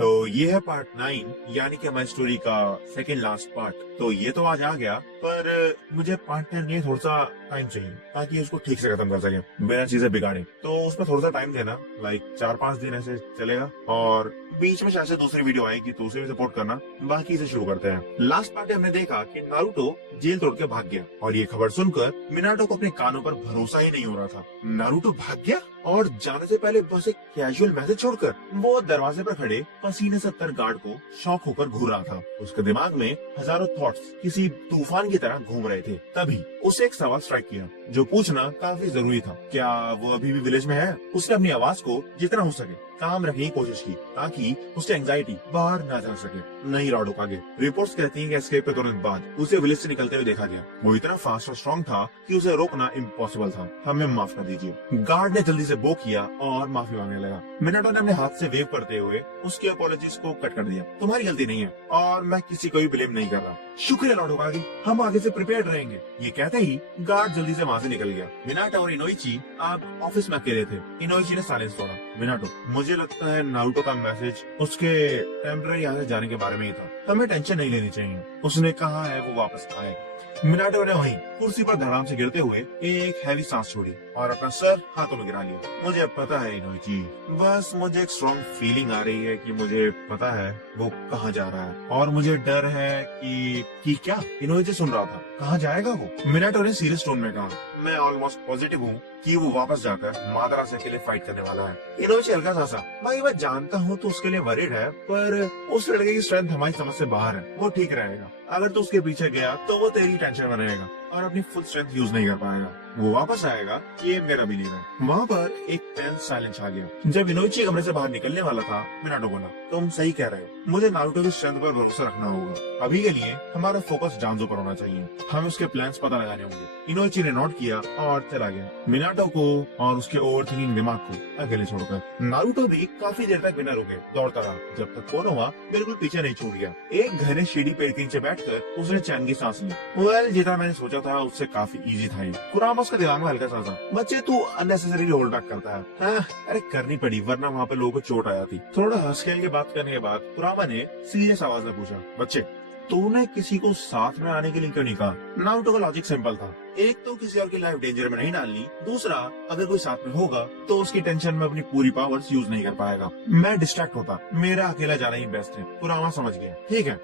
तो ये है पार्ट 9 यानी कि हमारी स्टोरी का सेकंड लास्ट पार्ट। तो ये तो आज आ गया, पर मुझे पार्ट 10 के लिए थोड़ा सा टाइम चाहिए ताकि उसको ठीक से खत्म कर सके, बिना चीजें बिगाड़े। तो उसमें थोड़ा सा टाइम देना, लाइक 4-5 दिन ऐसे चलेगा, और बीच में शायद से दूसरी वीडियो आएगी तो उसे भी सपोर्ट करना। बाकी से शुरू करते हैं। लास्ट पार्ट में हमने देखा कि नारुतो जेल तोड़ के भाग गया, और ये खबर सुनकर मिनाटो को अपने कानों पर भरोसा ही नहीं हो रहा था। नारुतो भाग गया, और जाने से पहले बस एक कैजुअल मैसेज छोड़कर वो दरवाजे पर खड़े पसीने से तर गार्ड को शौक होकर घूर रहा था। उसके दिमाग में हजारों थॉट्स किसी तूफान की तरह घूम रहे थे। तभी उसे एक सवाल स्ट्राइक किया जो पूछना काफी जरूरी था। क्या वो अभी भी विलेज में है? उसने अपनी आवाज को जितना हो सके काम रखने की कोशिश की ताकि उसकी एंजाइटी बाहर ना जा सके। नहीं रहा रुका गया। रिपोर्ट्स कहती हैं कि एस्केप के तुरंत बाद उसे विलेज से निकलते हुए देखा गया। वो इतना फास्ट और स्ट्रॉन्ग था कि उसे रोकना इम्पॉसिबल था। हमें माफ कर दीजिए। गार्ड ने जल्दी से बो किया और माफी मांगने लगा। मिनाटो ने अपने हाथ से वेव करते हुए उसकी अपॉलॉजीज को कट कर दिया। तुम्हारी गलती नहीं है और मैं किसी को भी ब्लेम नहीं कर रहा। शुक्रिया लॉर्ड होकागे, हम आगे से प्रिपेयर्ड रहेंगे। ये कहते ही गार्ड जल्दी से वहाँ से निकल गया। मिनाटो और इनोइची आप ऑफिस में अकेले थे। इनोइची ने साइलेंस तोड़ा। मिनाटो, मुझे लगता है नारुतो का मैसेज उसके टेम्पररी यहाँ से जाने के बारे में ही था। हमें टेंशन नहीं लेनी चाहिए। उसने कहा है वो वापस आएगा। मिनाटो ने वहीं कुर्सी पर धड़ाम से गिरते हुए एक हैवी सांस छोड़ी और अपना सर हाथों में गिरा लिया। मुझे पता है इनोइची, बस मुझे एक स्ट्रॉन्ग फीलिंग आ रही है कि मुझे पता है वो कहाँ जा रहा है, और मुझे डर है कि क्या? इनोइची सुन रहा था। कहाँ जाएगा वो? मिनाटो ने सीरियस टोन में कहा। मैं ऑलमोस्ट पॉजिटिव हूँ कि वो वापस जाकर मादरा से अकेले फाइट करने वाला है। इनोइची हल्का सा भाई मैं जानता हूँ तो उसके लिए वरीड है, पर उस लड़के की स्ट्रेंथ हमारी समझ से बाहर है। वो ठीक रहेगा। अगर तू उसके पीछे गया तो वो तेरी टेंशन में रहेगा और अपनी फुल स्ट्रेंथ यूज नहीं कर पाएगा। वो वापस आएगा, ये मेरा बिलीव है। वहाँ पर एक टेंस साइलेंस आ गया। जब इनोइची कमरे से बाहर निकलने वाला था, मिनाटो बोला, तुम सही कह रहे हो। मुझे नारुतो की स्ट्रेंथ पर भरोसा रखना होगा। अभी के लिए हमारा फोकस जानजो पर होना चाहिए। हम उसके प्लान्स पता लगाने होंगे। इनोइची ने नोट किया और चला गया, मिनाटो को और उसके ओवरथिंकिंग दिमाग को अकेले छोड़कर। नारुतो भी काफी देर तक बिना रुके दौड़ता रहा, जब तक कोनोहा बिल्कुल पीछे नहीं छूट गया। एक घने सीढ़ी पेड़ के नीचे बैठकर उसने चैन की सांस ली। वेल, जितना मैंने सोचा था उससे काफी इजी था ये। कुरामा उसका दिमाग में हल्का सा था। बच्चे तू अननेसेसरी होल्ड बैक करता है। हाँ, अरे करनी पड़ी, वरना वहाँ पे लोगों को चोट आ जाती। थोड़ा हंस खेल के बात करने के बाद कुरामा ने सीरियस आवाज में पूछा, बच्चे तूने किसी को साथ में आने के लिए क्यों नहीं कहा? नारुतो का लॉजिक सिंपल था। एक तो किसी और की लाइफ डेंजर में नहीं डालनी, दूसरा अगर कोई साथ में होगा तो उसकी टेंशन में अपनी पूरी पावर्स यूज नहीं कर पाएगा। मैं डिस्ट्रैक्ट होता, मेरा अकेला जाना ही बेस्ट है। कुरामा समझ गया। ठीक है,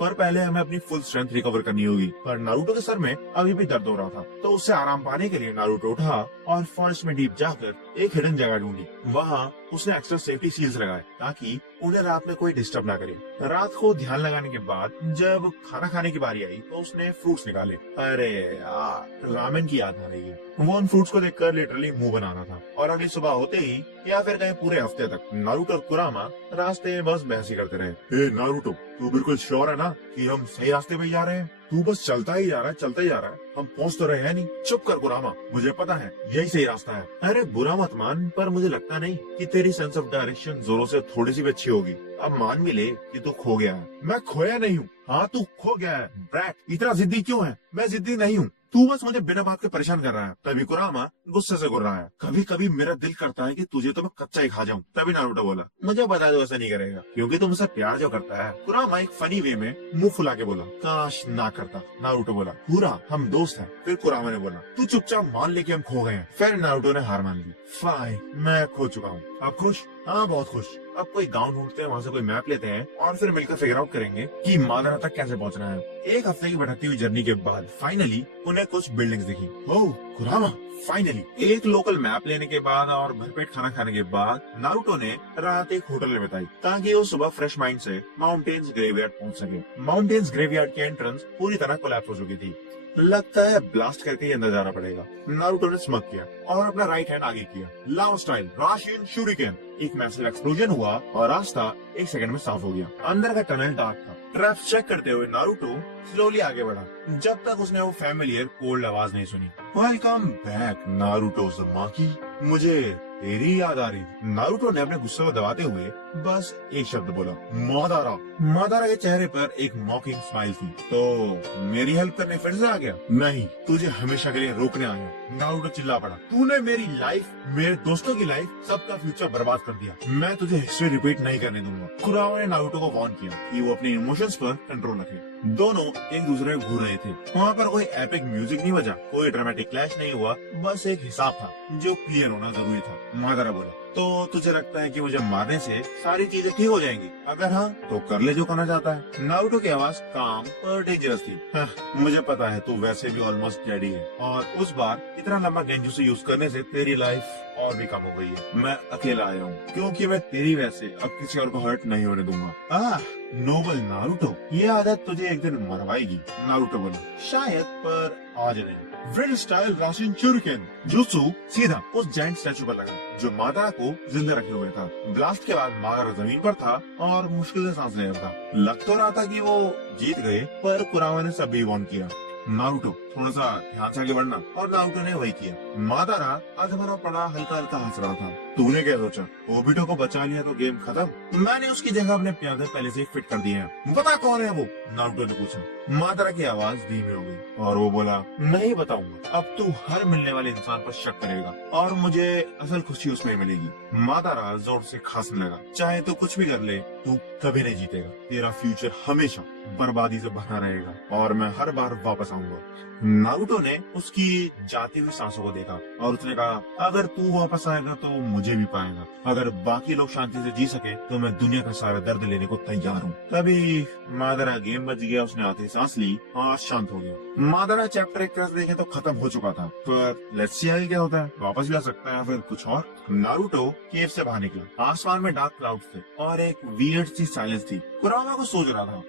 पर पहले हमें अपनी फुल स्ट्रेंथ रिकवर करनी होगी। पर नारुतो के सर में अभी भी दर्द हो रहा था, तो उससे आराम पाने के लिए नारुतो उठा और फॉरेस्ट में डीप जाकर एक हिडन जगह ढूंढी। वहाँ उसने एक्स्ट्रा सेफ्टी सील्स लगाए ताकि उन्हें रात में कोई डिस्टर्ब ना करे। रात को ध्यान लगाने के बाद जब खाना खाने की बारी आई तो उसने फ्रूट्स निकाले। अरे यार, रामेन की याद आ रही है। वो उन फ्रूट्स को देखकर लिटरली मुंह बना रहा था। और अगली सुबह होते ही या फिर कहीं पूरे हफ्ते तक नारुतो और कुरामा रास्ते में बस बहस ही करते रहे। नारुतो, तू बिल्कुल श्योर है ना कि हम सही रास्ते पे जा रहे हैं? तू बस चलता ही जा रहा है, चलता ही जा रहा है। हम पहुंच तो रहे हैं नहीं। चुप कर कुरामा, मुझे पता है यही सही रास्ता है। अरे बुरा मत मान, पर मुझे लगता नहीं कि तेरी सेंस ऑफ डायरेक्शन जोरों से थोड़ी सी भी अच्छी होगी। अब मान भी ले कि तू खो गया है। मैं खोया नहीं हूँ। हाँ, तू खो गया है। ब्रैट, इतना जिद्दी क्यों है? मैं जिद्दी नहीं हूँ, तू बस मुझे बिना बात के परेशान कर रहा है। तभी कुरामा गुस्से से घुर रहा है। कभी कभी मेरा दिल करता है कि तुझे तो मैं कच्चा ही खा जाऊं। तभी नारुतो बोला, मुझे बता दो ऐसा नहीं करेगा, क्योंकि तुमसे प्यार जो करता है। कुरामा एक फनी वे में मुंह फुला के बोला, काश ना करता। नारुतो बोला, पूरा हम दोस्त हैं। फिर कुरामा ने बोला, तू चुपचाप मान ले कि हम खो गए हैं। फिर नारुतो ने हार मान ली। फाइन, मैं खो चुका हूँ। अब खुश? हाँ, बहुत खुश। अब कोई गांव ढूंढते हैं, वहाँ से कोई मैप लेते हैं और फिर मिलकर फिगर आउट करेंगे कि मादरा तक कैसे पहुँचना है। एक हफ्ते की भटकती हुई जर्नी के बाद फाइनली उन्हें कुछ बिल्डिंग्स दिखी। ओह कुरामा, फाइनली एक लोकल मैप लेने के बाद और भरपेट खाना खाने के बाद नारुतो ने रात एक होटल में बिताई ताकि वो सुबह फ्रेश माइंड से माउंटेन्स ग्रेवयार्ड पहुंच सके। माउंटेन्स ग्रेवयार्ड की एंट्रेंस पूरी तरह कोलैप्स हो चुकी थी। लगता है ब्लास्ट करके ही अंदर जाना पड़ेगा। नारुतो ने स्मक किया और अपना राइट हैंड आगे किया। लाओ स्टाइल राशियन शूरिकेन। एक मैसिव एक्सप्लोजन हुआ और रास्ता एक सेकंड में साफ हो गया। अंदर का टनल डार्क था। ट्रैप्स चेक करते हुए नारुतो स्लोली आगे बढ़ा जब तक उसने वो फैमिलियर कोल्ड आवाज नहीं सुनी। वेलकम बैक नारुतो उज़ुमाकी, मुझे तेरी याद आ रही। नारुतो ने अपने गुस्से को दबाते हुए बस एक शब्द बोला, मादारा। मादारा के चेहरे पर एक मॉकिंग स्माइल थी। तो मेरी हेल्प करने फिर से आ गया? नहीं, तुझे हमेशा के लिए रोकने आया। नारुतो चिल्ला पड़ा, तूने मेरी लाइफ, मेरे दोस्तों की लाइफ, सबका फ्यूचर बर्बाद कर दिया। मैं तुझे हिस्ट्री रिपीट नहीं करने दूंगा। कुरावा ने नारुतो को वार्न किया कि वो अपने इमोशंस पर कंट्रोल रखे। दोनों एक दूसरे को घूर रहे थे। वहाँ पर कोई एपिक म्यूजिक नहीं बजा, कोई ड्रामेटिक क्लैश नहीं हुआ, बस एक हिसाब था जो क्लियर होना जरूरी था। मादारा बोला, तो तुझे लगता है कि मुझे मारने से सारी चीजें ठीक हो जाएंगी? अगर हाँ तो कर ले जो करना चाहता है। नारुतो की आवाज काम और डेंजरस थी। हाँ, मुझे पता है तू वैसे भी ऑलमोस्ट डैडी है, और उस बार इतना लंबा गेंजुत्सु यूज करने से तेरी लाइफ और भी कम हो गई है। मैं अकेला आया हूँ क्योंकि मैं तेरी वजह से अब किसी और को हर्ट नहीं होने दूंगा। नोबल नारुतो, ये आदत तुझे एक दिन मरवाएगी। नारुतो बोला, शायद, पर आज नहीं। व्रिल स्टाइल राशिन चुरिकेन जुत्सु सीधा उस जायंट स्टैचू पर लगा जो मादारा को जिंदा रखे हुए था। ब्लास्ट के बाद मादारा जमीन पर था और मुश्किल से सांस ले रहा था। लग तो रहा था कि वो जीत गए, पर कुरावा ने सब भी वॉर्न किया, नारुतो थोड़ा सा ध्यान से आगे बढ़ना, और नारुतो ने वही किया। मादारा अधमरा पड़ा हल्का हल्का हंस रहा था। तूने क्या सोचा, ओबिटो को बचा लिया तो गेम खत्म? मैंने उसकी जगह अपने प्यादे पहले से फिट कर दिए हैं। बता कौन है वो? नारुतो ने पूछा। मादारा की आवाज धीमी हो गई और वो बोला, नहीं बताऊंगा। अब तू हर मिलने वाले इंसान पर शक करेगा और मुझे असल खुशी उसमें मिलेगी। मादारा जोर से खांसने लगा, चाहे तू कुछ भी कर ले, तू कभी नहीं जीतेगा। तेरा फ्यूचर हमेशा बर्बादी से भरा रहेगा और मैं हर बार वापस आऊंगा। नारुतो ने उसकी जाती हुई सांसों को देखा और उसने कहा, अगर तू वापस आएगा तो मुझे भी पाएगा। अगर बाकी लोग शांति से जी सके तो मैं दुनिया का सारा दर्द लेने को तैयार हूँ। तभी मादारा गेम बच गया, उसने आते सांस ली और शांत हो गया। मादारा चैप्टर एक तरह से देखे तो खत्म हो चुका था, पर लेट्स सी आगे क्या होता है। वापस भी आ सकता है या फिर कुछ और। नारुतो केव से बाहर निकला। आसमान में डार्क क्लाउड्स थे और एक वियर्ड सी साइलेंस थी। कुरामा को सोच रहा था,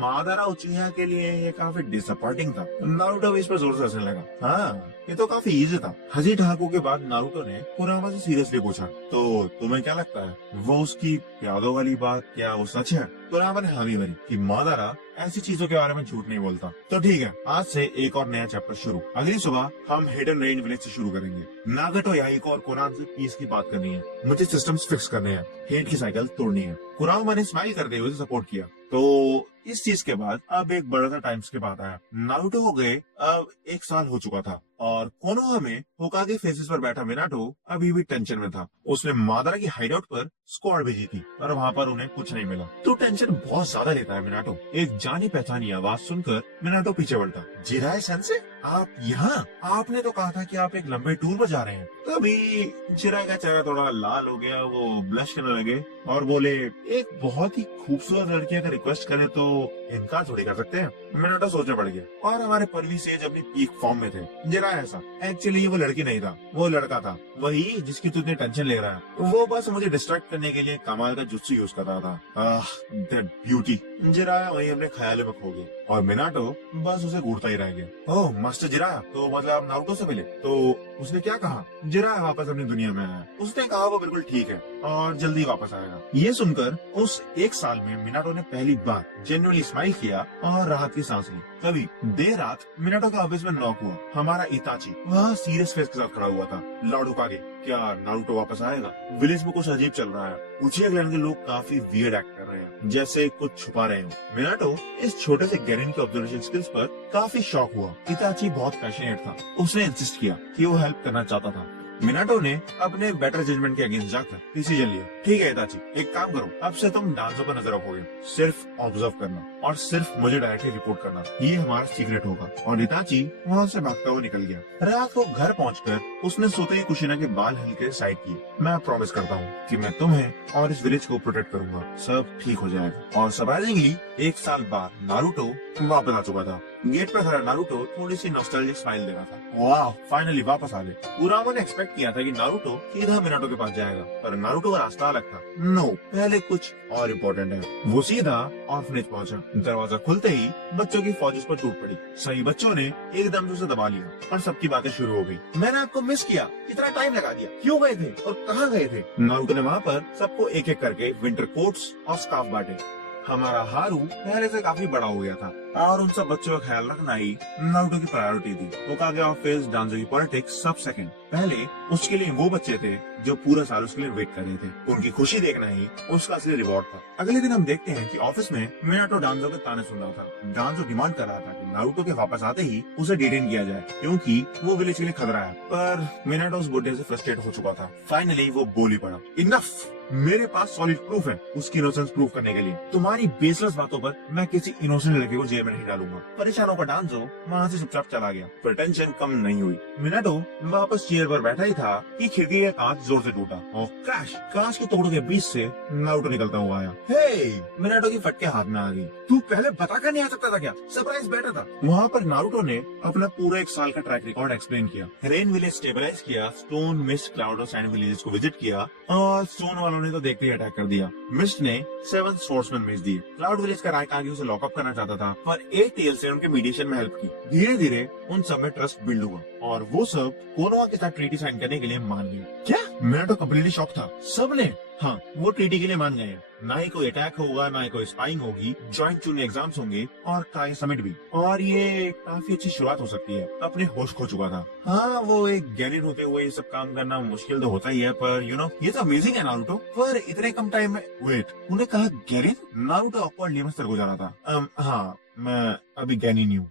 मादारा उचिहा के लिए ये काफी डिसअपॉइंटिंग था। नारुतो भी इस पर जोर से हंसने लगा। हाँ, ये तो काफी इजी था। हंसी ठहाकों के बाद नारुतो ने कुरामा से सीरियसली पूछा, तो तुम्हें क्या लगता है वो उसकी प्यादों वाली बात क्या वो सच है? कुरामा ने हामी भरी कि मादारा ऐसी चीजों के बारे में झूठ नहीं बोलता। तो ठीक है, आज से एक और नया चैप्टर शुरू। अगली सुबह हम हिडन रेंज विलेज से शुरू करेंगे। नागेटो याहिको और कोनान से पीस की बात करनी है। मुझे सिस्टम्स फिक्स करने हैं, हेट की साइकिल तोड़नी है। कुरामा ने स्माइल करते हुए सपोर्ट किया। तो इस चीज के बाद अब एक बड़ा सा टाइम स्किप आता है। नारुतो हो गए अब 1 साल हो चुका था और कोनोहा में होकागे फेसेस पर बैठा मिनाटो अभी भी टेंशन में था। उसने मादारा की हाइडआउट पर स्क्वाड भेजी थी पर वहाँ पर उन्हें कुछ नहीं मिला। तो टेंशन बहुत ज्यादा लेता है मिनाटो। एक जानी पहचानी आवाज सुनकर मिनाटो पीछे बढ़ता। जिराय सेंसे, आप यहाँ? आपने तो कहा था कि आप एक लंबे टूर पर जा रहे हैं। तभी जिराय का चेहरा थोड़ा लाल हो गया, वो ब्लश करने लगे और बोले, एक बहुत ही खूबसूरत लड़की अगर रिक्वेस्ट करे तो इनकार थोड़ी कर सकते हैं। मिनाटो सोचने पड़ गया। और हमारे परवी सेज अपनी पीक फॉर्म में थे। जिराय ऐसा, एक्चुअली वो लड़की नहीं था, वो लड़का था, वही जिसकी तू इतनी टेंशन ले रहा है। वो बस मुझे डिस्ट्रैक्ट करने के लिए कमाल का जुत्सु यूज कर रहा था। That beauty. जिराय वही अपने ख्यालों में खो गया और मिनाटो बस उसे घूरता ही रह गया। ओह मास्टर जिराय, तो मतलब नारुतो से मिले? तो उसने क्या कहा? जिराय वापस अपनी दुनिया में आया। उसने कहा वो बिल्कुल ठीक है और जल्दी वापस आएगा। ये सुनकर उस 1 साल में मिनाटो ने पहली बार जेन्युइनली स्माइल किया और राहत की सांस ली। तभी देर रात मिनाटो का ऑफिस में नॉक हुआ। हमारा इताची वह सीरियस फेस के साथ खड़ा हुआ था। लॉर्ड होकागे, क्या नारुतो वापस आएगा? विलेज में कुछ अजीब चल रहा है। उचिहा क्लैन के लोग काफी वियर्ड एक्ट कर रहे हैं, जैसे कुछ छुपा रहे हो। मिनाटो इस छोटे से गेरिन के ऑब्जर्वेशन स्किल्स पर काफी शॉक हुआ। इताची बहुत पैशनेट था। उसने इंसिस्ट किया कि वो हेल्प करना चाहता था। मिनाटो ने अपने बेटर जजमेंट के अगेंस्ट जाकर डिसीजन लिया। ठीक है इताची, एक काम करो, अब से तुम डांसों पर नजर रखोगे, सिर्फ ऑब्जर्व करना और सिर्फ मुझे डायरेक्टली रिपोर्ट करना। ये हमारा सीक्रेट होगा। और इताची वहाँ से भागता हुआ निकल गया। रात को घर पहुंचकर उसने सोते ही कुशिना के बाल हल्के साइड किए। मैं प्रॉमिस करता हूँ कि मैं तुम्हें और इस विलेज को प्रोटेक्ट करूंगा, सब ठीक हो जाएगा। और सरप्राइजिंगली 1 साल बाद नारुतो वापस आ चुका था। गेट पर खड़ा नारुतो थोड़ी सी नॉस्टैल्जिक स्माइल दे रहा था। वाह, फाइनली वापस आ गए। कुरामा ने एक्सपेक्ट किया था कि नारुतो सीधा मिनाटो के पास जाएगा, पर नारुतो का रास्ता अलग था। नो, पहले कुछ और इम्पोर्टेंट है। वो सीधा ऑर्फनेज पहुंचा। दरवाजा खुलते ही बच्चों की फौज उस पर टूट पड़ी। सही बच्चों ने एकदम से उसे दबा लिया और सबकी बातें शुरू हो गई। मैंने आपको मिस किया, इतना टाइम लगा दिया, क्यों गए थे और कहाँ गए थे? नारुतो ने वहाँ पर सबको एक एक करके विंटर कोट्स और स्कार्फ बांटे। हमारा हारू पहले से काफी बड़ा हो गया था और उन सब बच्चों का ख्याल रखना ही नारुतो की प्रायोरिटी थी। होकागे ऑफिस, डांजो की पॉलिटिक्स सब सेकंड। पहले उसके लिए वो बच्चे थे जो पूरा साल उसके लिए वेट कर रहे थे। उनकी खुशी देखना ही उसका असली रिवॉर्ड था। अगले दिन हम देखते हैं कि ऑफिस में मिनाटो डांजो के ताने सुन रहा था। डांजो डिमांड कर रहा था कि नारुतो के वापस आते ही उसे डिटेन किया जाए, क्योंकि वो विलेज के लिए खतरा है। पर मिनाटो उस बुड्ढे से फ्रस्ट्रेट हो चुका था। फाइनली वो बोल ही पड़ा, इनफ, मेरे पास सॉलिड प्रूफ है उसकी इनोसेंस प्रूफ करने के लिए। तुम्हारी बेसलेस बातों पर मैं किसी इनोसेंट लड़के को जेल में नहीं डालूंगा। परेशान होकर डांजो वहाँ से चुपचाप चला गया, पर टेंशन कम नहीं हुई। मिनाटो वापस चेयर पर बैठा ही था कि खिड़की का कांच जोर से टूटा और क्रैश, कांच के टुकड़ों के बीच से नारुतो निकलता हुआ आया। हे, मिनाटो की फटके हाथ में आ गई। तू पहले बता कर नहीं आ सकता था क्या? सरप्राइज बैठा था। वहाँ पर नारुतो ने अपना पूरा 1 साल का ट्रैक रिकॉर्ड एक्सप्लेन किया। रेन विलेज स्टेबलाइज किया, स्टोन, मिस्ट, क्लाउड और सैंड विलेजेस को विजिट किया और स्टोन वालों ने तो देखते ही अटैक कर दिया। मिस्ट ने 7 स्वॉर्ड्समैन भेज दिए। क्लाउड विलेज का रायकागी उसे लॉकअप करना चाहता था, पर एक टेल से उनके मीडिएशन में हेल्प की। धीरे धीरे उन सब में ट्रस्ट बिल्ड हुआ और वो सब कोनोहा के साथ ट्रीटी साइन करने के लिए मान गए। क्या? मैं तो कम्प्लीटली शॉक था। सबने, हाँ, वो ट्रीटी के लिए मान गए। ना ही कोई अटैक होगा, ना ही कोई स्पाइंग होगी, जॉइंट जूनियर एग्जाम्स होंगे और काय समिट भी। और ये काफी अच्छी शुरुआत हो सकती है। अपने होश खो चुका था। हाँ, वो एक गैनिन होते हुए ये सब काम करना मुश्किल तो होता ही है, पर ये तो अमेजिंग है नारुतो। पर इतने कम टाइम में, वेट, उन्हें कहा गैनिन? नारुतो ऑकवर्डली में सर गुजारा था। हाँ, मैं अभी गैनिन ही हूँ।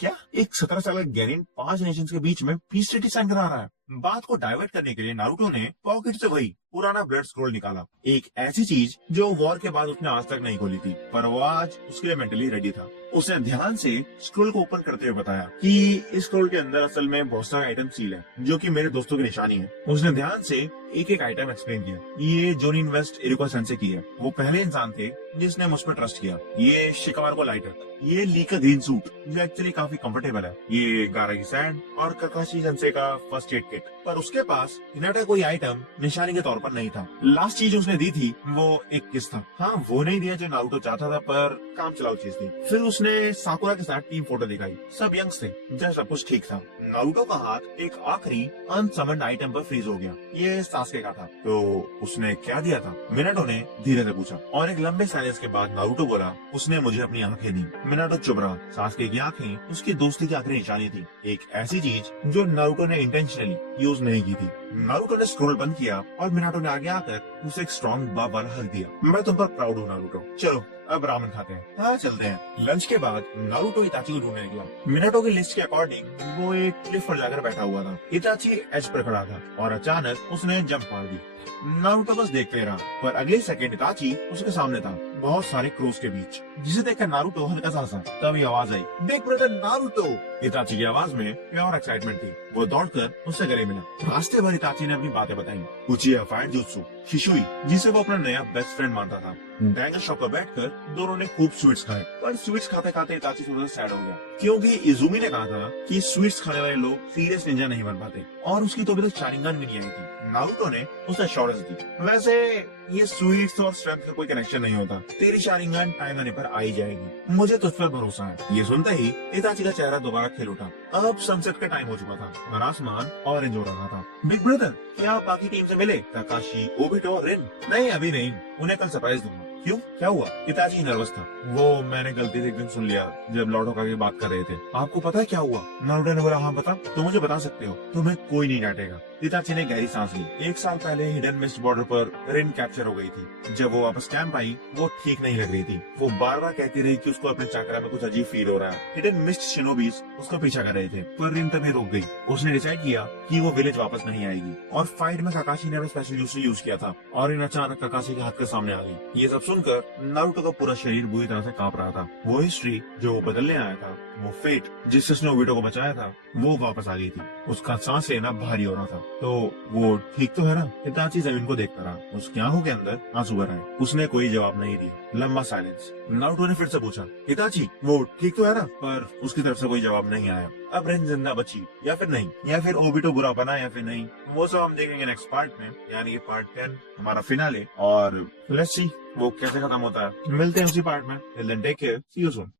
क्या एक 17 साल का गैनिन 5 नेशंस के बीच में पीस ट्रीटी साइन करा रहा है? बात को डाइवर्ट करने के लिए नारुतो ने पॉकेट से वही पुराना ब्लड स्क्रॉल निकाला। एक ऐसी चीज जो वॉर के बाद उसने आज तक नहीं खोली थी, पर वो आज उसके लिए मेंटली रेडी था। उसने ध्यान से स्क्रॉल को ओपन करते हुए बताया कि इस स्क्रॉल के अंदर असल में बहुत सारे आइटम सील है, जो कि मेरे दोस्तों की निशानी है। उसने ध्यान से एक एक आइटम एक्सप्लेन किया। ये जोनिन वेस्ट इरुका सेंसे की है। वो पहले इंसान थे जिसने मुझ पर ट्रस्ट किया। ये शिकावर को लाइटर, ये ली का ग्रीन सूट जो एक्चुअली काफी कंफर्टेबल है, ये गारा की सैंड और ककाशी सेंसे का फर्स्ट एड किट। पर उसके पास हिनाटा कोई आइटम निशानी के तौर पर नहीं था। लास्ट चीज उसने दी थी वो एक किस था। हाँ, वो नहीं दिया जो नारुतो चाहता था, पर काम चलाऊ चीज थी। फिर उसने साकुरा के साथ टीम फोटो दिखाई। सब यंग्स थे, जैसा सब कुछ ठीक था। नारुतो का हाथ एक आखिरी अनसमन्ड आइटम पर फ्रीज हो गया। ये सास्के का था। तो उसने क्या दिया था? मिनाटो ने धीरे से पूछा और एक लंबे साइलेंस के बाद नारुतो बोला, उसने मुझे अपनी आंखें दी। मिनाटो चुप रहा। सास्के की आंखें उसकी दोस्ती की आखिरी निशानी थी, एक ऐसी चीज जो नारुतो ने इंटेंशनली यूज नहीं की थी। नारुतो ने स्क्रॉल बंद किया और मिनाटो ने आगे आकर उसे एक स्ट्रॉन्ग बाप वाला हक दिया। मैं तुम पर प्राउड हूँ नारुतो। चलो अब रामेन खाते हैं। हाँ, चलते हैं। लंच के बाद नारुतो इताची को ढूंढने निकला। मिनाटो की लिस्ट के अकॉर्डिंग वो एक क्लिफ पर जाकर बैठा हुआ था। इताची एज पर खड़ा था और अचानक उसने जंप मार दी। नारुतो बस देखते रहा, पर अगले सेकंड इताची उसके सामने था, बहुत सारे क्रोस के बीच, जिसे देखकर नारुतो हल्का सा हंसा। तभी आवाज आई, बिग ब्रदर नारुतो। इताची की आवाज में प्योर एक्साइटमेंट थी। वो दौड़कर उससे गले मिला। रास्ते भर इताची ने अपनी बातें बताई। उचिया फायर जुत्सु, शिशुई जिसे वो अपना नया बेस्ट फ्रेंड मानता था। डैंगर शॉप पर बैठकर दोनों ने खूब स्वीट्स खाए, पर स्वीट्स खाते खाते इताची थोड़ा सा सैड हो गया, क्योंकि इजुमी ने कहा था कि स्वीट्स खाने वाले लोग सीरियस निंजा नहीं बन पाते, और उसकी तो अभी तक शारिंगन भी नहीं आई थी। नारुतो ने उसे एश्योरेंस दी, वैसे ये स्वीट्स और स्ट्रेंथ का कोई कनेक्शन नहीं होता, तेरी शारिंगन टाइम आने पर आई जाएगी, मुझे तुझ पर भरोसा है। ये सुनते ही इताची का चेहरा दोबारा खिल उठा। अब सनसेट का टाइम हो चुका था और आसमान ऑरेंज हो रहा था। बिग ब्रदर, क्या आप बाकी टीम से मिले? काकाशी, ओबिटो और रिन? नहीं, अभी नहीं, उन्हें कल सरप्राइज दूंगा। क्यों, क्या हुआ? इताची नर्वस था। वो मैंने गलती से एक दिन सुन लिया जब लॉर्ड होकागे बात कर रहे थे। आपको पता है क्या हुआ? नारुतो ने बोला, हाँ बता। तो मुझे बता सकते हो, तुम्हें कोई नहीं डांटेगा। इताची ने गहरी सांस ली। 1 साल पहले हिडन मिस्ट बॉर्डर पर रिन कैप्चर हो गई थी। जब वो वापस कैंप आई, वो ठीक नहीं लग रही थी। वो बार बार कहती रही कि उसको अपने चक्रा में कुछ अजीब फील हो रहा है। हिडन मिस्ट शिनोबीज उसका पीछा कर रहे थे, पर रिन तभी रुक गई। उसने डिसाइड किया कि वो विलेज वापस नहीं आएगी, और फाइट में काकाशी ने स्पेशल जूस यूज किया था, और रिन अचानक काकाशी के हाथ के सामने आ गई। ये सब सुनकर नारुतो का पूरा शरीर बुरी तरह से कांप रहा था। वो हिस्ट्री जो वो बदलने आया था, वो फेट जिससे उसने ओबिटो को बचाया था, वो वापस आ गई थी। उसका सांस लेना भारी हो रहा था। तो वो ठीक तो है ना? इताची जमीन को देखता रहा। उसकी आंखों के अंदर आंसू भर आए। उसने कोई जवाब नहीं दिया। लंबा साइलेंस। नारुतो ने फिर से पूछा, इताची वो ठीक तो है ना? पर उसकी तरफ से कोई जवाब नहीं आया। अब रिन जिंदा बची या फिर नहीं, या फिर ओबिटो बुरा बना या फिर नहीं, वो सब हम देखेंगे नेक्स्ट पार्ट में, यानी पार्ट 10, हमारा फिनाले। और लेट्स सी वो कैसे खत्म होता है। मिलते हैं उसी पार्ट में। Till then take care, see you soon.